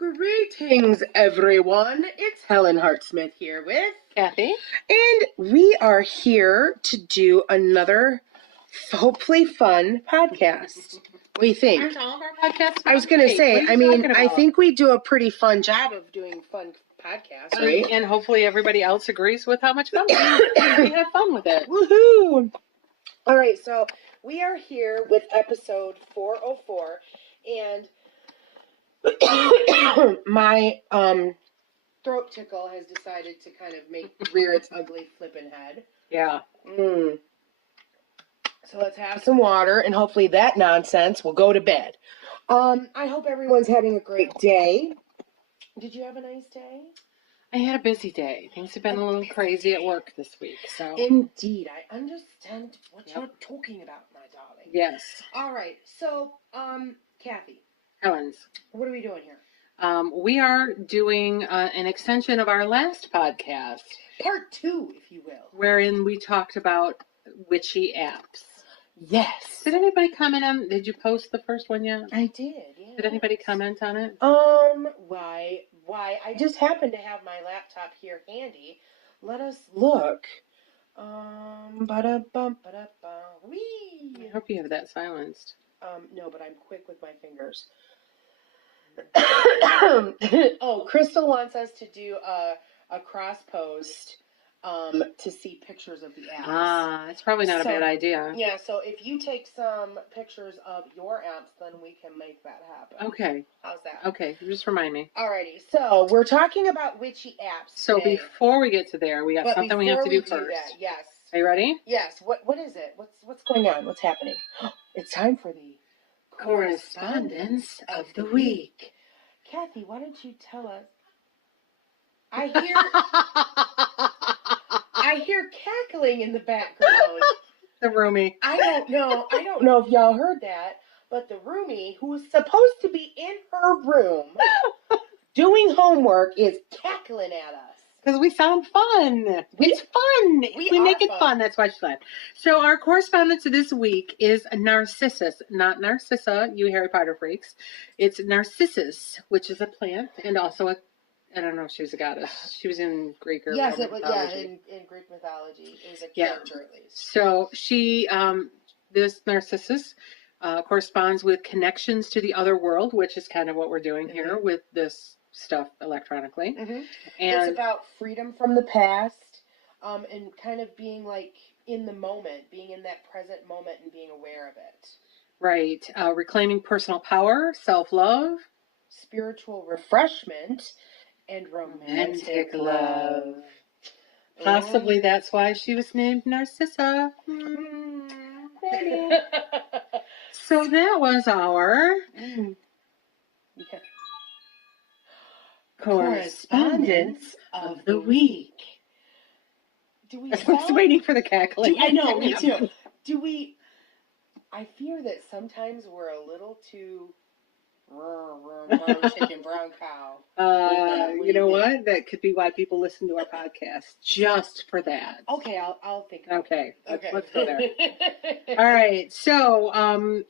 Greetings, everyone. It's Helen Hartsmith here with Kathy. And we are here to do another, hopefully fun podcast. What do you think? Aren't all of our podcasts I was going to say, I about? think we do a pretty fun job of doing fun podcasts, right? And hopefully everybody else agrees with how much fun we have fun with it. Woohoo! All right, so we are here with episode 404, and my throat tickle has decided to kind of rear its ugly flippin' head. Yeah. So let's have some water, and hopefully that nonsense will go to bed. I hope everyone's having a great day. Did you have a nice day? I had a busy day. Things have been a little crazy at work this week. So Indeed, I understand what you're talking about, my darling. Yes. All right, so Kathy. Helen's. What are we doing here? We are doing an extension of our last podcast. Part 2, if you will. Wherein we talked about witchy apps. Yes. Did anybody comment on, did you post the first one yet? I did, yeah. Did anybody comment on it? Why? I just happen to have my laptop here handy. Let us look. Wee. I hope you have that silenced. No, but I'm quick with my fingers. Oh, Crystal wants us to do a cross post to see pictures of the apps. Ah, it's probably not a bad idea. Yeah, so if you take some pictures of your apps, then we can make that happen. Okay. How's that? Okay, just remind me. Alrighty, so we're talking about witchy apps So today. Before we get to there, we got something we have to do first. That, yes. Are you ready? Yes. What is it? What's going on? What's happening? It's time for the Correspondence of the Week. Kathy, why don't you tell us? I hear cackling in the background. The roomie. I don't know if y'all heard that, but the roomie, who is supposed to be in her room doing homework, is cackling at us. Because we sound fun. It's fun. We make it fun. That's why she's fun. So our correspondence of this week is Narcissus, not Narcissa, you Harry Potter freaks. It's Narcissus, which is a plant and also I don't know if she was a goddess. She was in Greek or yes, Roman it was. mythology. Yeah, in Greek mythology, it was a character at least. So she, this Narcissus, corresponds with connections to the other world, which is kind of what we're doing here with this stuff electronically. And it's about freedom from the past, and kind of being like in the moment, being in that present moment and being aware of it. Right. Reclaiming personal power, self-love, spiritual refreshment, and romantic love. Possibly that's why she was named Narcissa. So that was our correspondence of the week. I was waiting for the cackling. I know, me too. I fear that sometimes we're a little too chicken brown cow. You know what? That could be why people listen to our podcast. Just for that. Okay, I'll think about it. Okay. Let's go there. All right. So,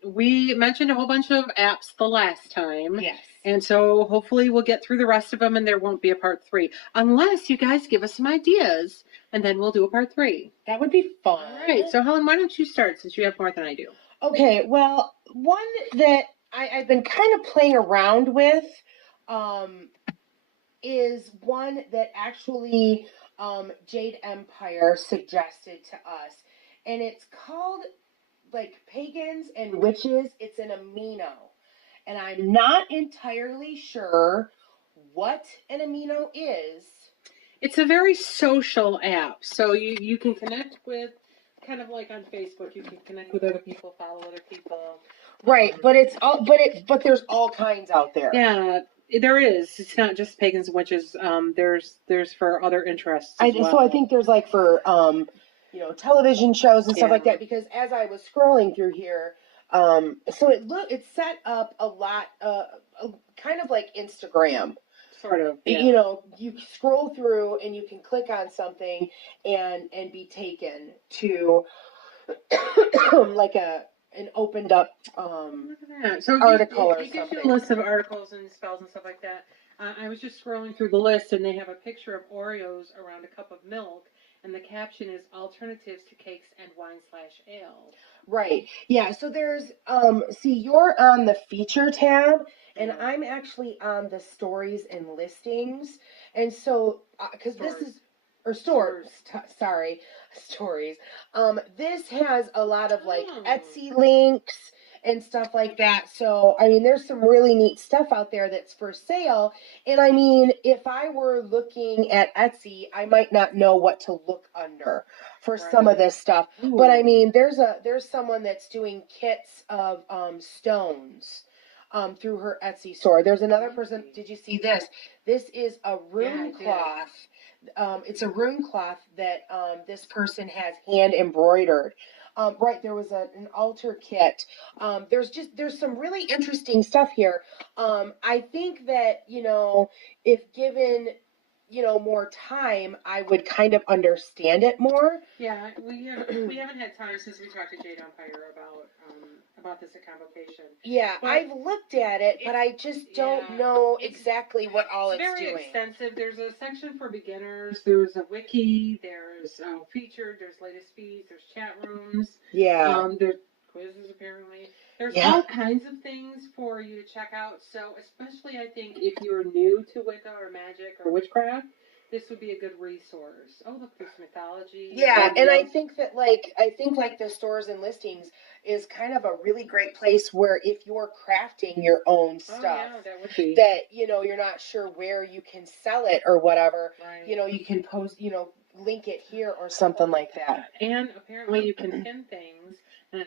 we mentioned a whole bunch of apps the last time. Yes. And so hopefully we'll get through the rest of them and there won't be a part 3. Unless you guys give us some ideas and then we'll do a part 3. That would be fun. All right. So Helen, why don't you start since you have more than I do? Okay. Well, one that I've been kind of playing around with is one that actually Jade Empire suggested to us. And it's called, like, Pagans and Witches. It's an Amino. And I'm not entirely sure what an Amino is. It's a very social app. So you can connect with, kind of like on Facebook, you can connect with other people, follow other people. Right, but but there's all kinds out there. Yeah, there is. It's not just Pagans and Witches. There's for other interests as well. So I think there's like for television shows and stuff like that. Because as I was scrolling through here, so it's set up a lot, kind of like Instagram. Sort of. Yeah. You know, you scroll through and you can click on something and be taken to like an opened up so article or something. It gives you a something. list of articles and spells and stuff like that. I was just scrolling through the list, and they have a picture of Oreos around a cup of milk, and the caption is alternatives to cakes and wine/ale. Right. Yeah. So there's see, you're on the feature tab, and I'm actually on the stories and listings, and so because this is or stores. Sorry, stories. This has a lot of like Etsy links and stuff like that. So, I mean, there's some really neat stuff out there that's for sale. And I mean, if I were looking at Etsy, I might not know what to look under for some of this stuff. Ooh. But I mean, there's someone that's doing kits of stones through her Etsy store. There's another person. Did you see this? This is a rune cloth. It's a rune cloth that this person has hand embroidered. Right, there was an altar kit. There's some really interesting stuff here. I think that, if given, more time, I would kind of understand it more. Yeah, we haven't had time since we talked to Jade Empire about this convocation. Yeah, but I've looked at it, but I just don't know exactly what all it's doing. It's very extensive. There's a section for beginners. There's a wiki. There's featured. There's latest feeds. There's chat rooms. Yeah. There's quizzes apparently. There's all kinds of things for you to check out. So especially I think if you're new to Wicca or magic or witchcraft, this would be a good resource. Oh, look, there's mythology. Yeah, and I think that the stores and listings is kind of a really great place where if you're crafting your own stuff, that would be. That, you're not sure where you can sell it or whatever, right. You can post, link it here or something like that. And apparently you can pin things, and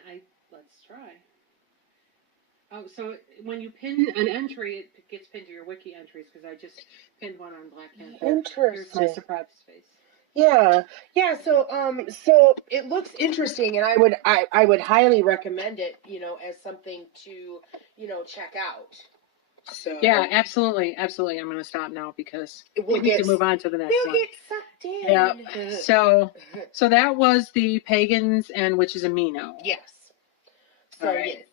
let's try. Oh, so when you pin an entry, it gets pinned to your wiki entries, because I just pinned one on Black Panther. Interesting. Here's my surprise face. Yeah. So it looks interesting, and I would highly recommend it, as something to, check out. So yeah, absolutely. I'm going to stop now because we need to move on to the next one. We'll get sucked in. Yeah. So that was the Pagans and Witches Amino. Yes. So right. Yes.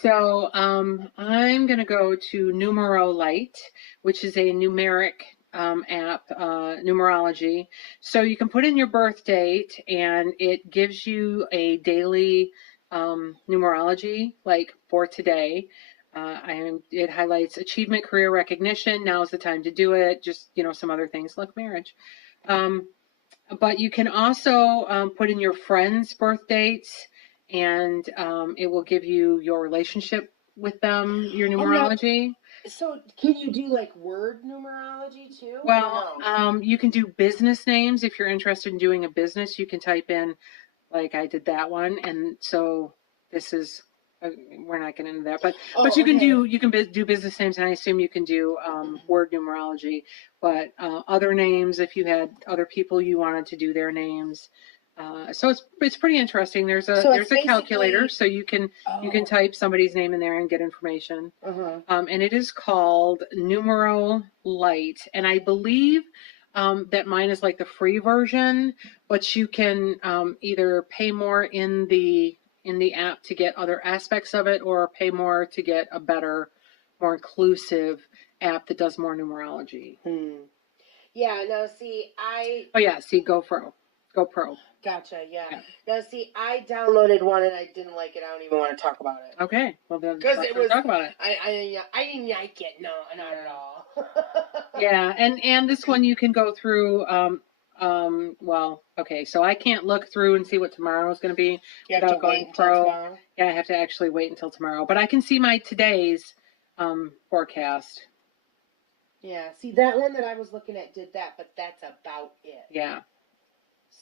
So I'm going to go to Numero Light, which is a numeric app, numerology. So you can put in your birth date, and it gives you a daily numerology, like for today. It highlights achievement, career recognition. Now's the time to do it. Just, some other things like marriage. But you can also put in your friends' birth dates, and it will give you your relationship with them, your numerology. So can you do like word numerology too? Well, no? You can do business names. If you're interested in doing a business, you can type in, like I did that one. And so this is, we're not getting into that, but you can do business names, and I assume you can do word numerology, but other names, if you had other people you wanted to do their names. So it's pretty interesting. There's a calculator, so you can type somebody's name in there and get information. And it is called Numero Light, and I believe that mine is like the free version, but you can either pay more in the app to get other aspects of it, or pay more to get a better, more inclusive app that does more numerology. Yeah. No. See, Go Pro. Gotcha, yeah. Now, see, I downloaded one and I didn't like it. I don't even want to talk about it. Okay, well then let's talk about it. I didn't like it. No, not at all. Yeah, and this one you can go through. Well, okay, so I can't look through and see what tomorrow is going to be without going Pro. Yeah, I have to actually wait until tomorrow, but I can see my today's forecast. Yeah, see, that one that I was looking at did that, but that's about it. Yeah.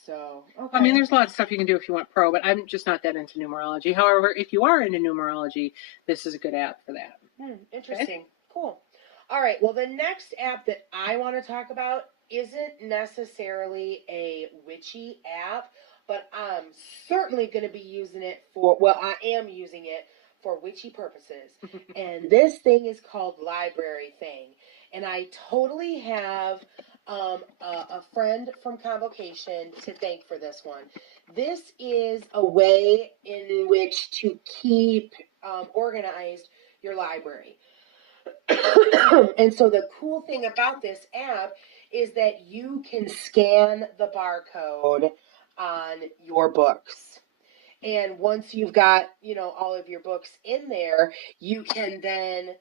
So, okay. I mean, there's a lot of stuff you can do if you want Pro, but I'm just not that into numerology. However, if you are into numerology, this is a good app for that. Interesting. Okay. Cool. All right. Well, the next app that I want to talk about isn't necessarily a witchy app, but I'm certainly going to be using it I am using it for witchy purposes. And this thing is called Library Thing. And I totally have a friend from Convocation to thank for this one. This is a way in which to keep organized your library. And so the cool thing about this app is that you can scan the barcode on your books. And once you've got, all of your books in there, you can then,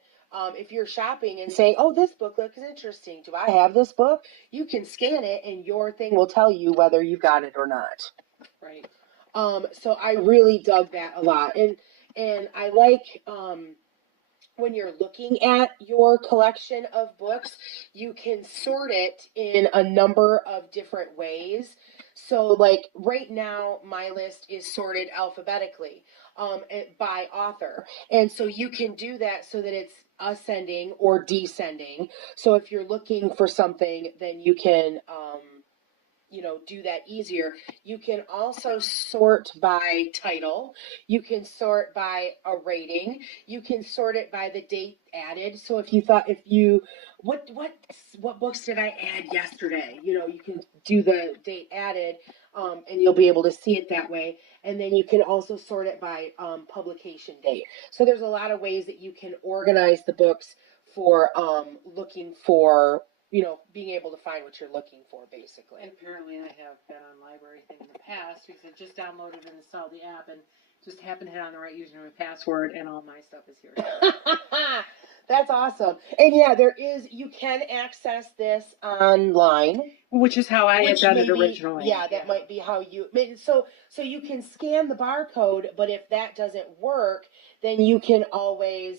if you're shopping and saying, oh, this book looks interesting, do I have this book? You can scan it and your thing will tell you whether you've got it or not. Right. So I really dug that a lot. And I like, when you're looking at your collection of books, you can sort it in a number of different ways. So, like right now, my list is sorted alphabetically by author. And so you can do that so that it's ascending or descending. So if you're looking for something, then you can do that easier. You can also sort by title. You can sort by a rating. You can sort it by the date added. So if you what books did I add yesterday? You can do the date added, and you'll be able to see it that way. And then you can also sort it by publication date. So there's a lot of ways that you can organize the books for looking for being able to find what you're looking for, basically. And apparently I have been on Library Thing in the past because I just downloaded and installed the app and just happened to hit on the right username and password, and all my stuff is here. That's awesome. And yeah, you can access this online. Which is how I had done it originally. Yeah, that might be how you... So you can scan the barcode, but if that doesn't work, then you can always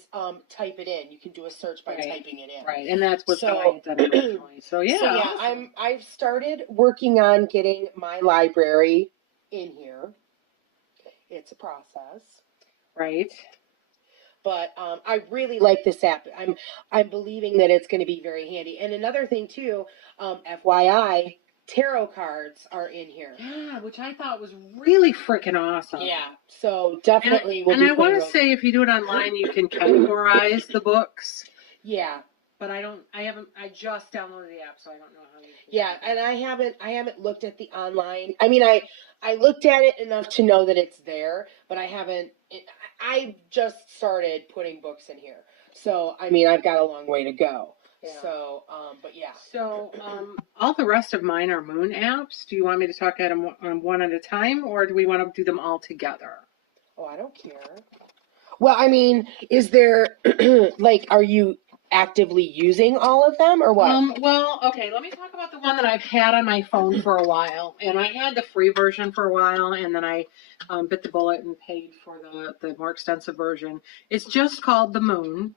type it in. You can do a search by typing it in. Right, and that's how I had done it originally. So yeah, awesome. I've started working on getting my library in here. It's a process. Right. But I really like this app. I'm believing that it's going to be very handy. And another thing too, FYI, tarot cards are in here. Yeah, which I thought was really freaking awesome. Yeah, so definitely. And I want to say, if you do it online, you can categorize the books. Yeah. But I just downloaded the app, so I don't know how you can. Yeah, and I haven't looked at the online. I mean, I looked at it enough to know that it's there, but I just started putting books in here. So, I mean, I've got a long way to go. Yeah. So, but yeah. So, all the rest of mine are Moon apps. Do you want me to talk at them one at a time, or do we want to do them all together? Oh, I don't care. Well, I mean, is there, are you actively using all of them or what? Well, okay, let me talk about the one that I've had on my phone for a while. And I had the free version for a while, and then I bit the bullet and paid for the more extensive version. It's just called the Moon.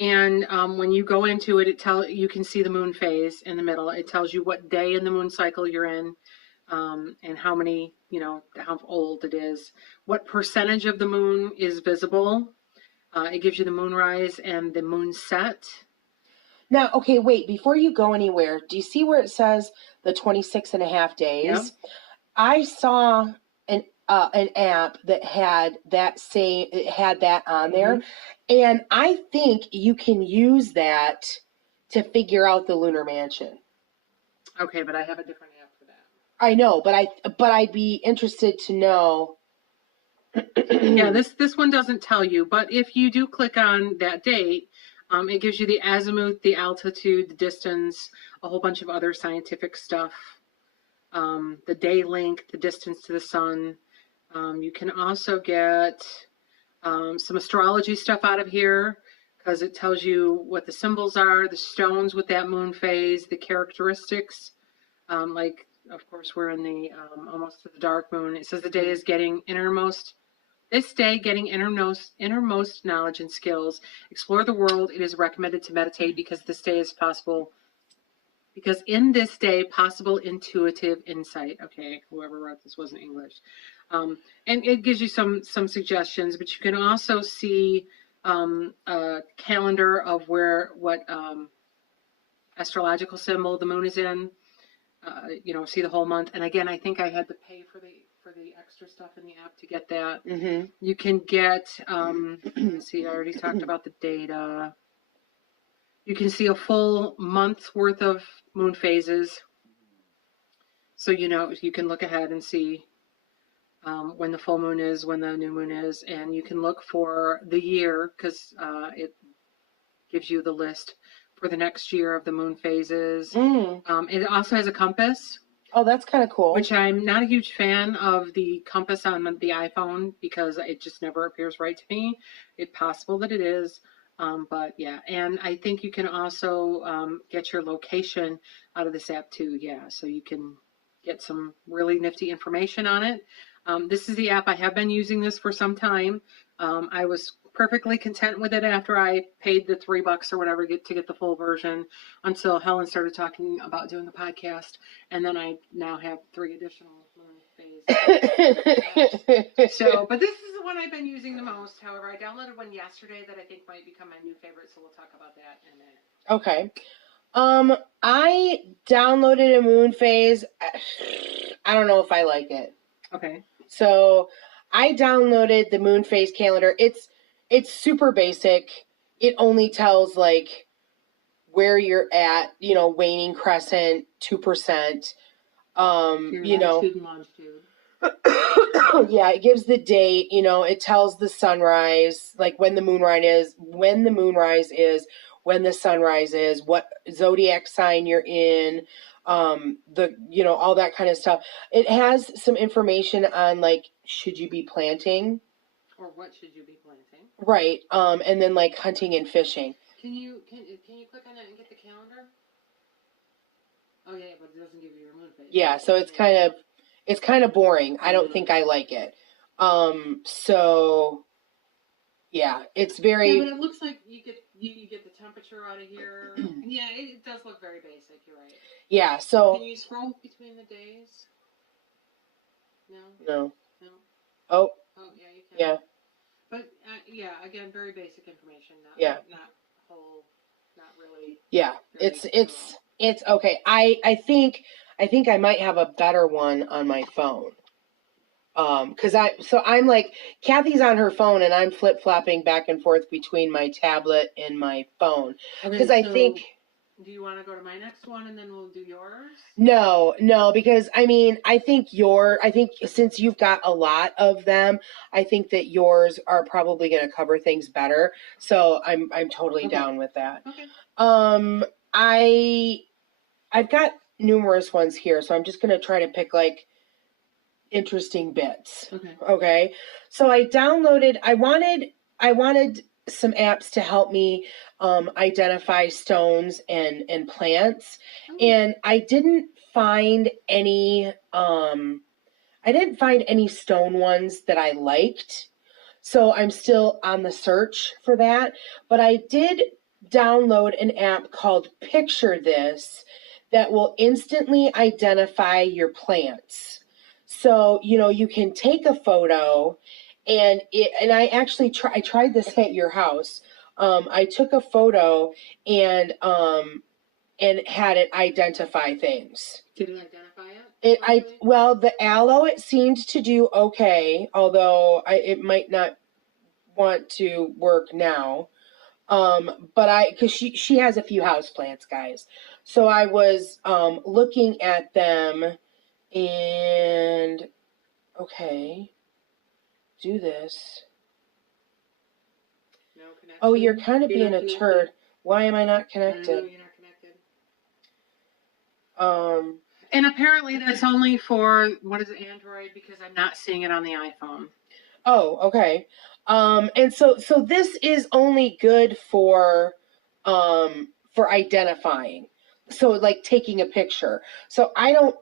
And when you go into it, you can see the moon phase in the middle. It tells you what day in the moon cycle you're in, and how many, how old it is, what percentage of the moon is visible. It gives you the moonrise and the moon set. Now, okay, wait, before you go anywhere, do you see where it says the 26 and a half days? Yeah. I saw an app that had that on there. Mm-hmm. And I think you can use that to figure out the lunar mansion. Okay, but I have a different app for that. I know, but I'd be interested to know. Yeah, this one doesn't tell you, but if you do click on that date, it gives you the azimuth, the altitude, the distance, a whole bunch of other scientific stuff, the day length, the distance to the sun. You can also get some astrology stuff out of here because it tells you what the symbols are, the stones with that moon phase, the characteristics. Of course, we're in the almost to the dark moon. It says the day is getting innermost. This day, getting innermost knowledge and skills. Explore the world. It is recommended to meditate because this day is possible. Because in this day, possible intuitive insight. Okay, whoever wrote this wasn't English. And it gives you some suggestions, but you can also see a calendar of what astrological symbol the moon is in. See the whole month. And again, I think I had to pay for the extra stuff in the app to get that. Mm-hmm. You can get, let's see, I already talked about the data. You can see a full month's worth of moon phases. So, you can look ahead and see when the full moon is, when the new moon is, and you can look for the year because gives you the list for the next year of the moon phases. It also has a compass. Oh, that's kind of cool. Which I'm not a huge fan of the compass on the iPhone because it just never appears right to me. It's possible that it is. But yeah, and I think you can also get your location out of this app too. Yeah, so you can get some really nifty information on it. This is the app. I have been using this for some time. I was perfectly content with it after I paid the $3 or whatever to get the full version until Helen started talking about doing the podcast. And then I now have 3 additional moon phase. But this is the one I've been using the most. However, I downloaded one yesterday that I think might become my new favorite. So we'll talk about that in a minute. Okay. I downloaded a moon phase. I don't know if I like it. Okay. So I downloaded the moon phase calendar. It's super basic. It only tells like where you're at, waning crescent, 2%. Latitude and longitude. Yeah, it gives the date, it tells the sunrise, like when the moonrise is, when the sunrise is, what zodiac sign you're in, all that kind of stuff. It has some information on like, should you be planting? Or what should you be planting? Right. And then like hunting and fishing. Can you click on it and get the calendar? Oh yeah, but it doesn't give you your moon phase. Yeah, so it's kind of boring. I don't think I like it. So yeah, it's very. Yeah, but it looks like you get the temperature out of here. Yeah, it does look very basic. You're right. Yeah. So. Can you scroll between the days? No. No. No. Oh. Oh yeah, you can. Yeah. But yeah, again, very basic information. Not whole. Not really. Yeah, it's okay. I think I might have a better one on my phone. Because I'm like, Kathy's on her phone and I'm flip-flopping back and forth between my tablet and my phone. Because I think. Do you want to go to my next one and then we'll do yours? No, because I think since you've got a lot of them, I think that yours are probably going to cover things better. So I'm totally down with that. Okay. I've got numerous ones here, so I'm just going to try to pick like interesting bits. Okay. So I wanted some apps to help me identify stones and plants, and I didn't find any stone ones that I liked, so I'm still on the search for that. But I did download an app called Picture This that will instantly identify your plants. So you can take a photo. And I actually I tried this at your house. I took a photo and had it identify things. Did it identify it? The aloe, it seemed to do okay, although it might not want to work now. But because she has a few houseplants, guys. So I was looking at them and okay. Do this. No connection. Oh, you're kind of being a turd. Why am I not connected? I know you're not connected. And apparently that's only for Android because I'm not seeing it on the iPhone. Oh, okay. And so this is only good for identifying. So like taking a picture. So I'm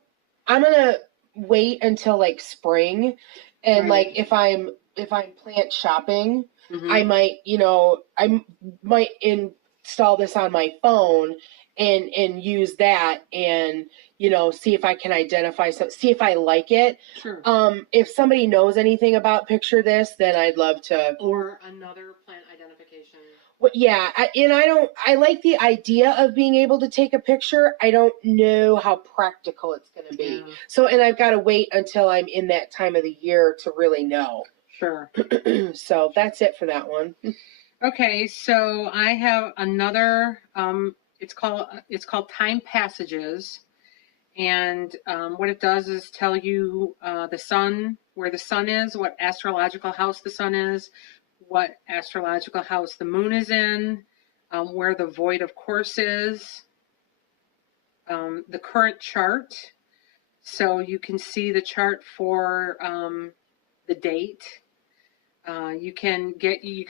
gonna wait until like spring. And like if I'm plant shopping, I might install this on my phone and use that and see if I can identify see if I like it. Sure. If somebody knows anything about Picture This, then I'd love to. Or another plant identification. Well, yeah, I like the idea of being able to take a picture. I don't know how practical it's going to be. Yeah. So, and I've got to wait until I'm in that time of the year to really know. Sure. So that's it for that one. Okay, so I have another. It's called Time Passages, and what it does is tell you the sun, where the sun is, what astrological house the sun is, what astrological house the moon is in, where the void of course is, the current chart. So you can see the chart for the date. You can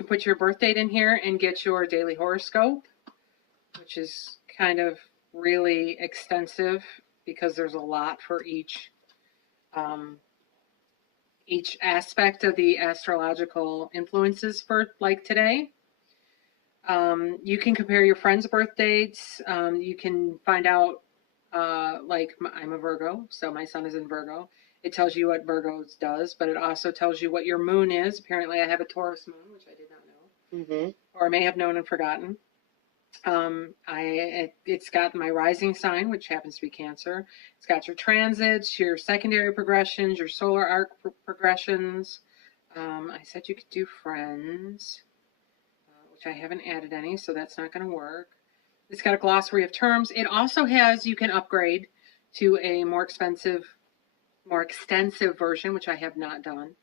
put your birth date in here and get your daily horoscope, which is kind of really extensive because there's a lot for each aspect of the astrological influences for like today. You can compare your friends' birth dates. You can find out, I'm a Virgo, so my sun is in Virgo. It tells you what Virgos does, but it also tells you what your moon is. Apparently, I have a Taurus moon, which I did not know, or I may have known and forgotten. It's got my rising sign, which happens to be Cancer. It's got your transits, your secondary progressions, your solar arc progressions. I said you could do friends, which I haven't added any, so that's not going to work. It's got a glossary of terms. It also has, you can upgrade to a more extensive version, which I have not done.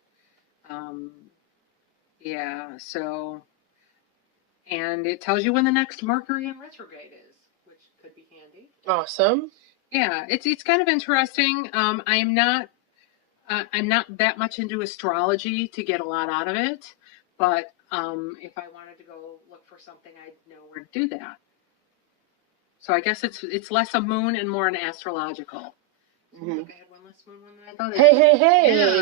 And it tells you when the next Mercury in retrograde is, which could be handy. Awesome. Yeah, it's kind of interesting. I'm not that much into astrology to get a lot out of it, but if I wanted to go look for something, I'd know where to do that. So I guess it's less a moon and more an astrological. I think I had one less moon one than I thought. Hey.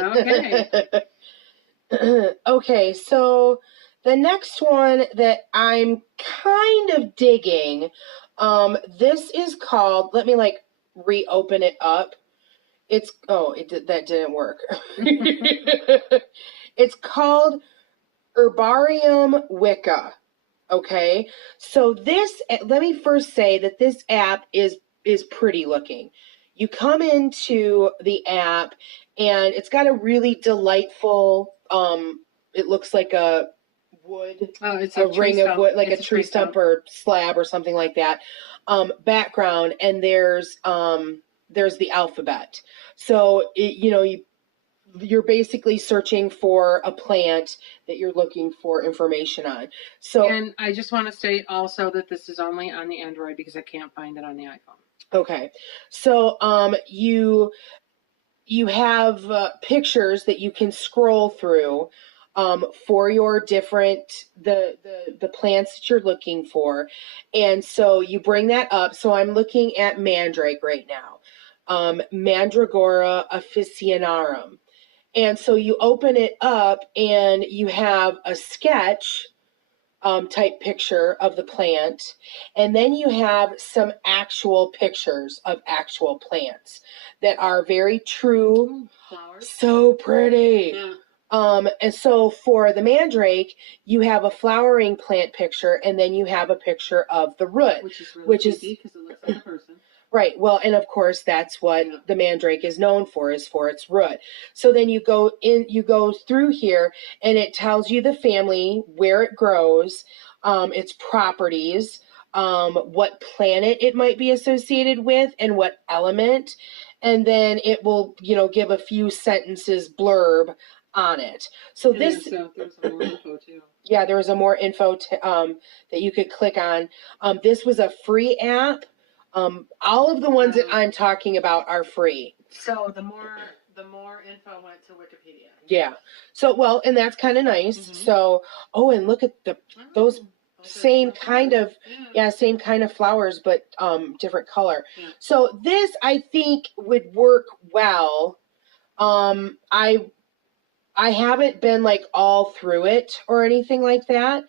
Yeah, okay. Okay, so the next one that I'm kind of digging, this is called, let me reopen it up. That didn't work. It's called Herbarium Wicca. Okay, so let me first say that this app is pretty looking. You come into the app and it's got a really delightful, it looks like a wood, it's a ring of wood, like a tree stump or slab or something like that, background, and there's the alphabet. So you're basically searching for a plant that you're looking for information on. And I just want to state also that this is only on the Android because I can't find it on the iPhone. Okay. So you have pictures that you can scroll through for your different the plants that you're looking for. And so you bring that up. So I'm looking at mandrake right now. Mandragora officinarum. And so you open it up and you have a sketch type picture of the plant. And then you have some actual pictures of actual plants that are very true. Flowers. So pretty. Yeah. And so for the mandrake, you have a flowering plant picture, and then you have a picture of the root. Which is really creepy because it looks like a person. Right. Well, and of course, that's what the mandrake is known for, is for its root. So then you go through here, and it tells you the family, where it grows, its properties, what planet it might be associated with, and what element. And then it will, give a few sentences blurb on it. So there's more info too. Yeah, there was a more info that you could click on. This was a free app. All of the ones that I'm talking about are free. So the more info went to Wikipedia. Yeah. So, and that's kind of nice. Mm-hmm. So, and look at those same kind of, same kind of flowers, but different color. Yeah. So this, I think, would work well. I haven't been all through it or anything like that.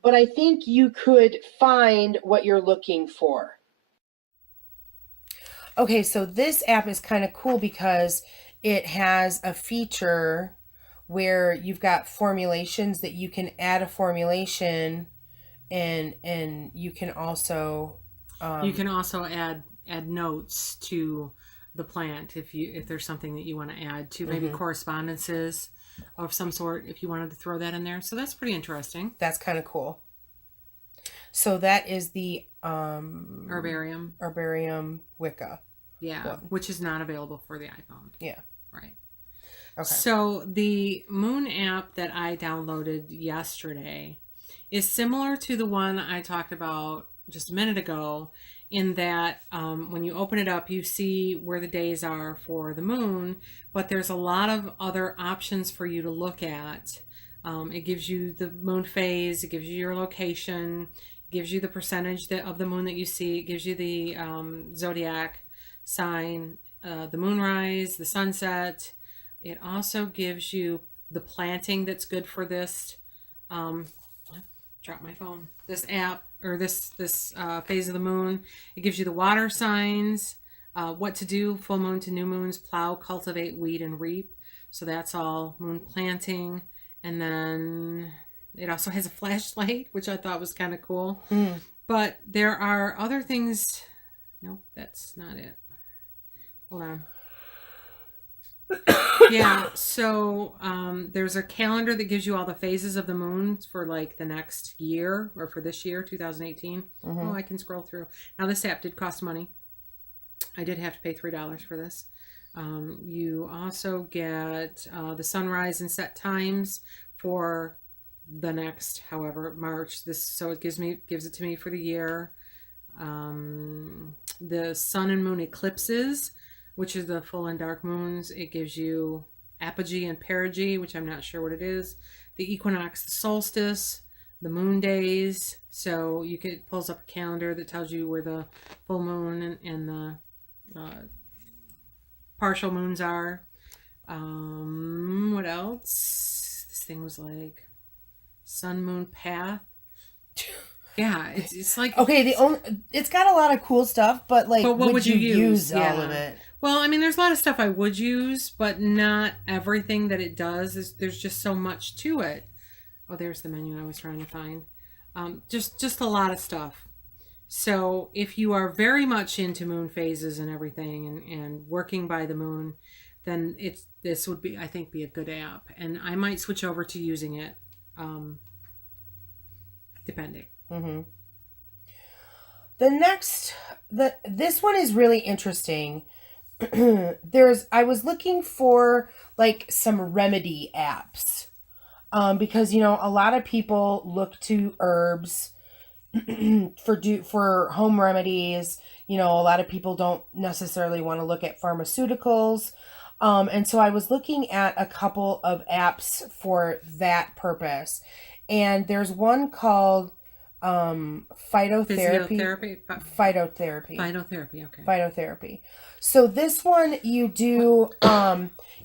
But I think you could find what you're looking for. Okay, so this app is kind of cool because it has a feature where you've got formulations that you can add a formulation, and you can also add notes to the plant if there's something that you want to add to, maybe correspondences of some sort, if you wanted to throw that in there. So that's pretty interesting. That's kind of cool. So that is the Herbarium Wicca. Yeah, one, which is not available for the iPhone. Yeah. Right. Okay. So the Moon app that I downloaded yesterday is similar to the one I talked about just a minute ago, in that when you open it up, you see where the days are for the moon, but there's a lot of other options for you to look at. It gives you the moon phase, it gives you your location, it gives you the percentage of the moon that you see, it gives you the zodiac sign, the moonrise, the sunset. It also gives you the planting that's good for this. Drop my phone. This app, or this phase of the moon. It gives you the water signs, what to do, full moon to new moons, plow, cultivate, weed, and reap. So that's all moon planting. And then it also has a flashlight, which I thought was kind of cool. But there are other things. Nope, that's not it. Hold on. Yeah, so there's a calendar that gives you all the phases of the moon for like the next year, or for this year, 2018. Oh, I can scroll through. Now, this app did cost money. I did have to pay $3 for this. You also get the sunrise and set times for the next, however, March. So it gives it to me for the year. The sun and moon eclipses, which is the full and dark moons. It gives you apogee and perigee, which I'm not sure what it is. The equinox, the solstice, the moon days. So it pulls up a calendar that tells you where the full moon and the partial moons are. What else? This thing was like sun moon path. Yeah, it's like, okay. It's got a lot of cool stuff, but like, what would you use all of it? Well, I mean, there's a lot of stuff I would use, but not everything that it does. There's just so much to it. Oh, there's the menu I was trying to find. Just a lot of stuff. So if you are very much into moon phases and everything, and working by the moon, then this would be, I think, be a good app. And I might switch over to using it, depending. This one is really interesting. I was looking for like some remedy apps, because a lot of people look to herbs for home remedies. A lot of people don't necessarily want to look at pharmaceuticals, and so I was looking at a couple of apps for that purpose, and there's one called Phytotherapy. Okay. Phytotherapy. So this one you do,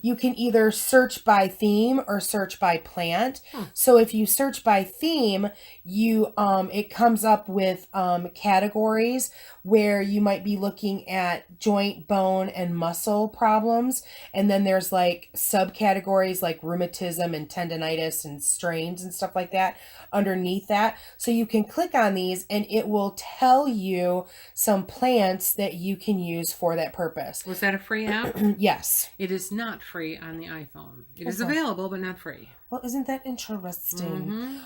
you can either search by theme or search by plant. So if you search by theme, it comes up with categories where you might be looking at joint, bone, and muscle problems. And then there's like subcategories like rheumatism and tendonitis and strains and stuff like that underneath that. So you can click on these and it will tell you some plants that you can use for that purpose. Was that a free app? Yes. It is not free on the iPhone. It is available, but not free. Well, isn't that interesting?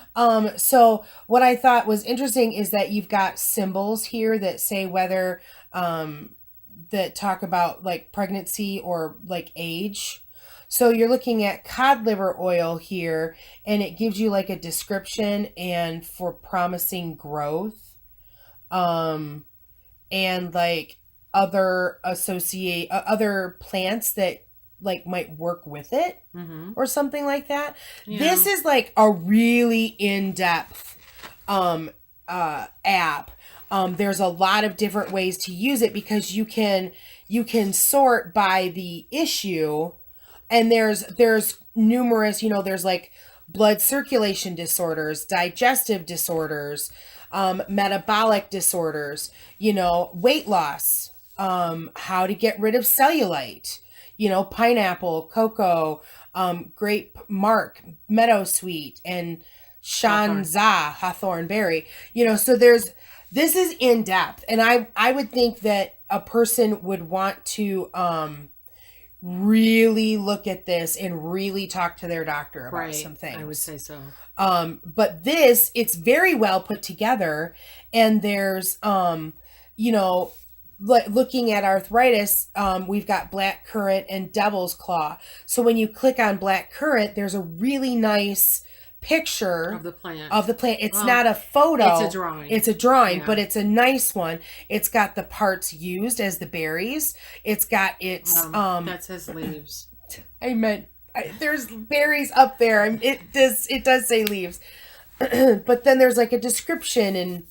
So what I thought was interesting is that you've got symbols here that say whether, that talk about like pregnancy or like age. So you're looking at cod liver oil here, and it gives you like a description and for promising growth, and like other plants that like might work with it, or something like that. Yeah. This is like a really in-depth app. There's a lot of different ways to use it because you can sort by the issue, and there's numerous, there's like blood circulation disorders, digestive disorders, metabolic disorders, weight loss, how to get rid of cellulite, pineapple, cocoa, grape mark, meadowsweet, and shanza, hawthorn berry. So this is in depth, and I would think that a person would want to really look at this and really talk to their doctor about some things. I would say so. But it's very well put together, and there's looking at arthritis, we've got black currant and devil's claw. So when you click on black currant, there's a really nice picture of the plant. It's not a photo. It's a drawing. It's a drawing, but it's a nice one. It's got the parts used as the berries. It's got that says leaves. There's berries up there. It does say leaves. But then there's like a description, and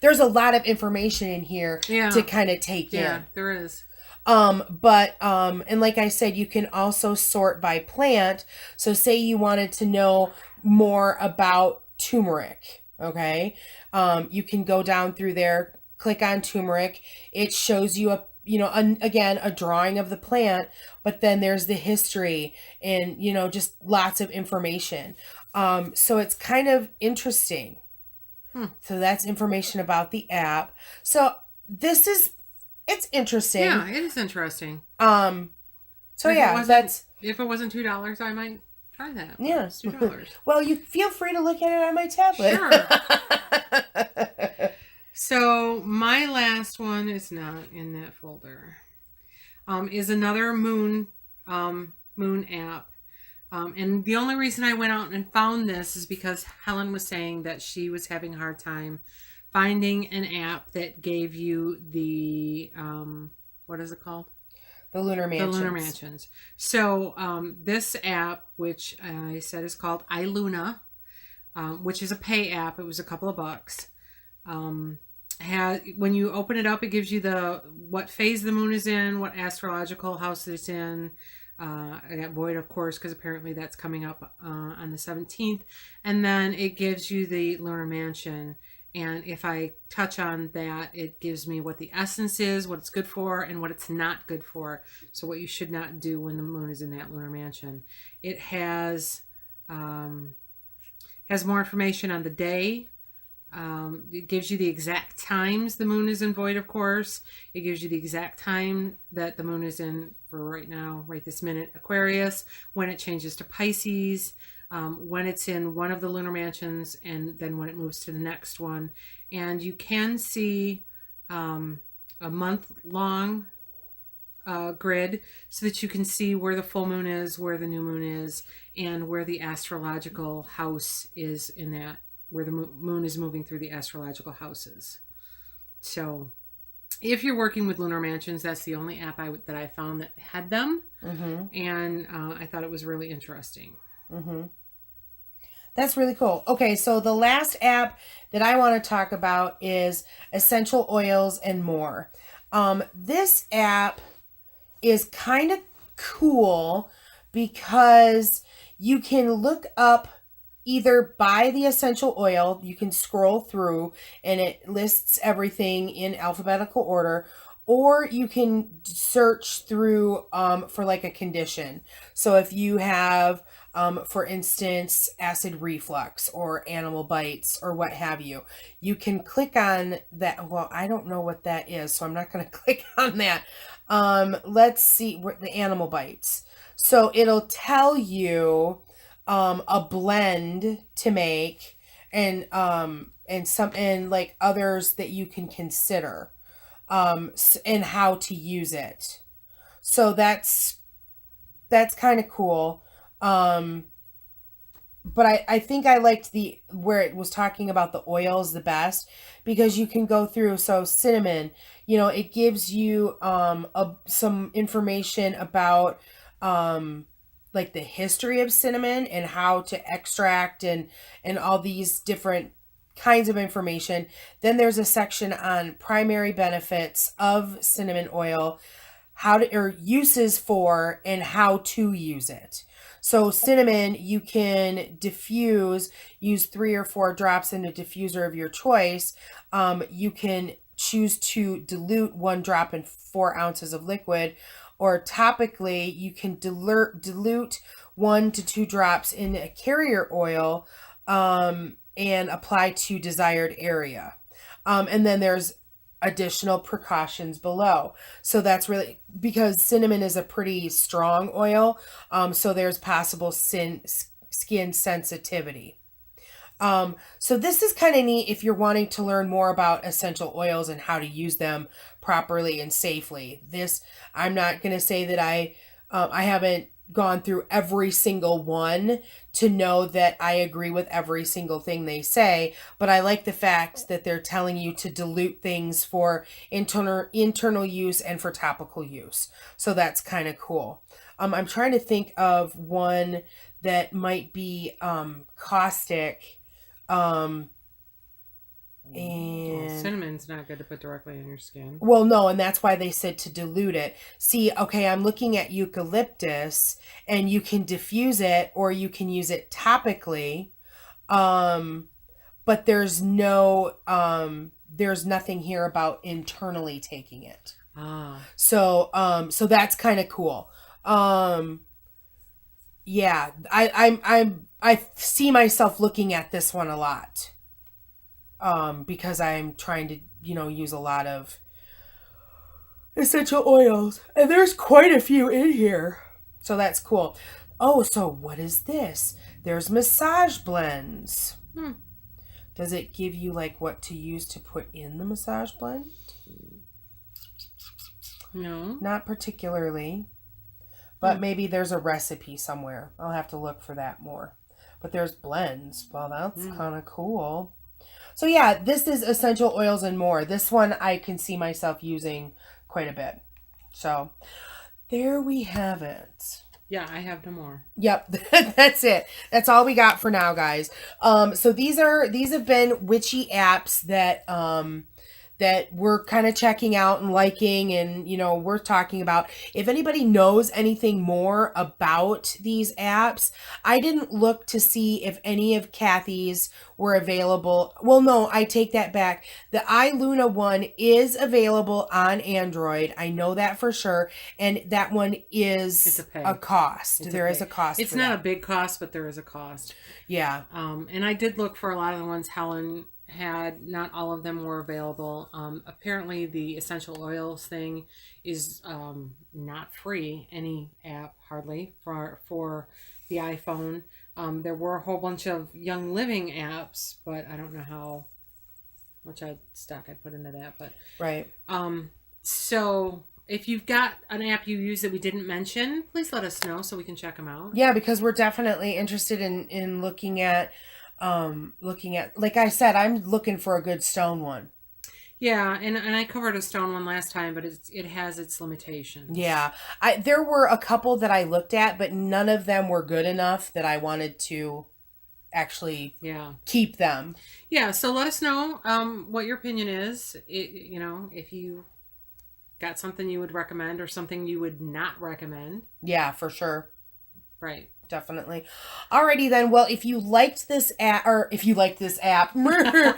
there's a lot of information in here to kind of take in. Yeah, there is. And like I said, you can also sort by plant. So say you wanted to know more about turmeric, okay? You can go down through there, click on turmeric. It shows you a drawing of the plant, but then there's the history and, just lots of information. So it's kind of interesting. So that's information about the app. So it's interesting. Yeah, it is interesting. So if it wasn't $2, I might try that. Yeah. It's $2. Well, you feel free to look at it on my tablet. Sure. So my last one is not in that folder. Is another moon app. And the only reason I went out and found this is because Helen was saying that she was having a hard time finding an app that gave you the, what is it called? The Lunar Mansions. The Lunar Mansions. So this app, which I said is called Iluna, which is a pay app. It was a couple of bucks. When you open it up, it gives you what phase the moon is in, what astrological house it's in. I got void, of course, because apparently that's coming up on the 17th. And then it gives you the Lunar Mansion. And if I touch on that, it gives me what the essence is, what it's good for, and what it's not good for. So what you should not do when the moon is in that Lunar Mansion. It has more information on the day. It gives you the exact times the moon is in void, of course. It gives you the exact time that the moon is in, for right now, right this minute, Aquarius, when it changes to Pisces, when it's in one of the lunar mansions, and then when it moves to the next one. And you can see a month-long grid so that you can see where the full moon is, where the new moon is, and where the astrological house is in that, where the moon is moving through the astrological houses. So if you're working with lunar mansions, that's the only app that I found that had them. Mm-hmm. And I thought it was really interesting. Mm-hmm. That's really cool. Okay, so the last app that I want to talk about is Essential Oils and More. This app is kind of cool because you can look up either by the essential oil. You can scroll through and it lists everything in alphabetical order, or you can search through for like a condition. So if you have, for instance, acid reflux or animal bites or what have you, you can click on that. Well, I don't know what that is, so I'm not going to click on that. Let's see the animal bites. So it'll tell you a blend to make and like others that you can consider, and how to use it. So that's kind of cool. But I think I liked where it was talking about the oils the best, because you can go through. So cinnamon, it gives you some information about like the history of cinnamon and how to extract and all these different kinds of information. Then there's a section on primary benefits of cinnamon oil, or uses for and how to use it. So cinnamon, you can use 3 or 4 drops in a diffuser of your choice. You can choose to dilute 1 drop in 4 ounces of liquid, or topically, you can dilute 1 to 2 drops in a carrier oil and apply to desired area. And then there's additional precautions below. So that's really because cinnamon is a pretty strong oil. So there's possible skin sensitivity. So this is kind of neat if you're wanting to learn more about essential oils and how to use them properly and safely. I'm not going to say that I haven't gone through every single one to know that I agree with every single thing they say, but I like the fact that they're telling you to dilute things for internal use and for topical use. So that's kind of cool. I'm trying to think of one that might be caustic. And cinnamon's not good to put directly on your skin. Well, no, and that's why they said to dilute it. See, okay, I'm looking at eucalyptus, and you can diffuse it or you can use it topically. But there's nothing here about internally taking it. So that's kind of cool. Yeah, I see myself looking at this one a lot. Because I'm trying to, use a lot of essential oils. And there's quite a few in here. So that's cool. Oh, so what is this? There's massage blends. Does it give you like what to use to put in the massage blend? No. Not particularly. But maybe there's a recipe somewhere. I'll have to look for that more. But there's blends. Well, that's kind of cool. So yeah, this is essential oils and more. This one I can see myself using quite a bit. So there we have it. Yeah, I have no more. Yep, that's it. That's all we got for now, guys. So these have been witchy apps that we're kind of checking out and liking, and we're talking about. If anybody knows anything more about these apps, I didn't look to see if any of Kathy's were available. Well, no, I take that back. The Iluna one is available on Android. I know that for sure, and that one is a cost. There is a cost. It's not a big cost, but there is a cost. Yeah. And I did look for a lot of the ones Helen had. Not all of them were available. Apparently the essential oils thing is not free, any app hardly for the iPhone. There were a whole bunch of Young Living apps, but I don't know how much stock I'd put into that. But right. So if you've got an app you use that we didn't mention, please let us know so we can check them out. Yeah, because we're definitely interested in looking at like I said, I'm looking for a good stone one. Yeah, and I covered a stone one last time, but it has its limitations. Yeah, there were a couple that I looked at, but none of them were good enough that I wanted to actually keep them. Yeah, so let us know what your opinion is. If you got something you would recommend or something you would not recommend. Yeah, for sure. Right. Definitely. Alrighty then. Well, if you liked this app, if you liked this podcast,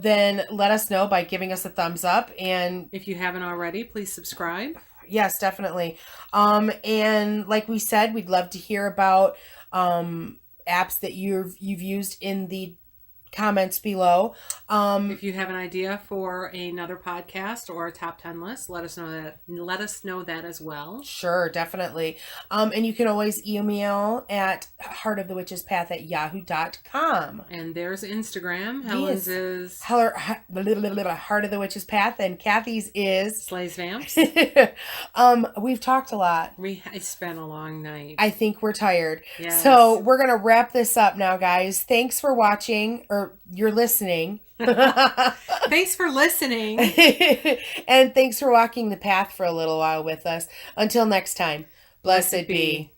then let us know by giving us a thumbs up. And if you haven't already, please subscribe. Yes, definitely. And like we said, we'd love to hear about apps that you've used in the comments below. If you have an idea for another podcast or a top 10 list, let us know that as well. Sure, definitely. And you can always email at heartofthewitchespath@yahoo.com. And there's Instagram. Helen's is Heart of the Witch's Path, and Kathy's is Slays Vamps. We've talked a lot. I spent a long night. I think we're tired. Yes. So we're gonna wrap this up now, guys. Thanks for watching, or you're listening. Thanks for listening. And thanks for walking the path for a little while with us. Until next time, blessed be.